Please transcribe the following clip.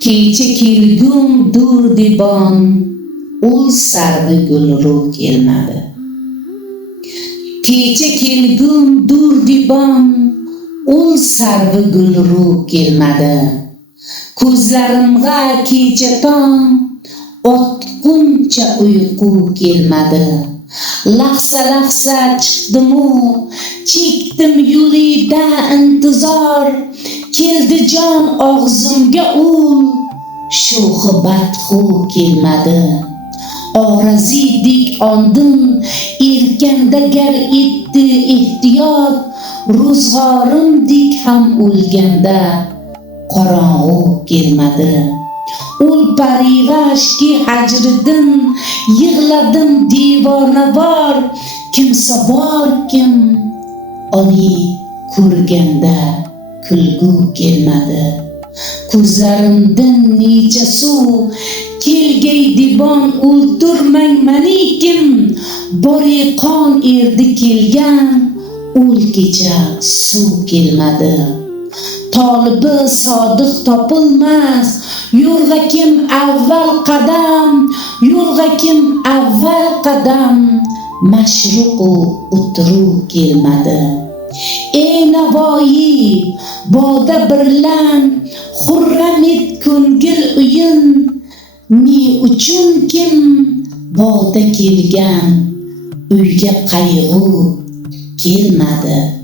kecha kelgum dur dibon, ul sarvi gulru kelmadi. Kecha kelgum dur dibon, ul sarvi gulru kelmadi. Ko'zlarimga kecha tong, otquncha uyqu kelmadi. Lahza chiqdimu, chekdim yo'lida intizor, keldi jon og'zimga ul, sho'xi badxu kelmadi. Orazidik ondim, erkanda gar etdi ehtiyot, ro'zg'orimdek ham o'lganda qorong'u kelmadi. Ul parivashki hajridan yig'ladim devornavor, kimsa bor kim oni ko'rganda kulgu kelmadi. Ko'zlarimdan necha suv kelgay dibon, o'ltirmang mani kim bori qon erdi kelgan, ul kecha suv kelmadi. Tolibi sodiq topilmas, yo'lga kim avval qadam, yo'lga kim avval qadam, mashruqu o'tiru kelmadi. Ey Navoiy, boda birlan, xurram et ko'ngil uyin, ne uchun kim boda kelgan, uyga qayg'u kelmadi.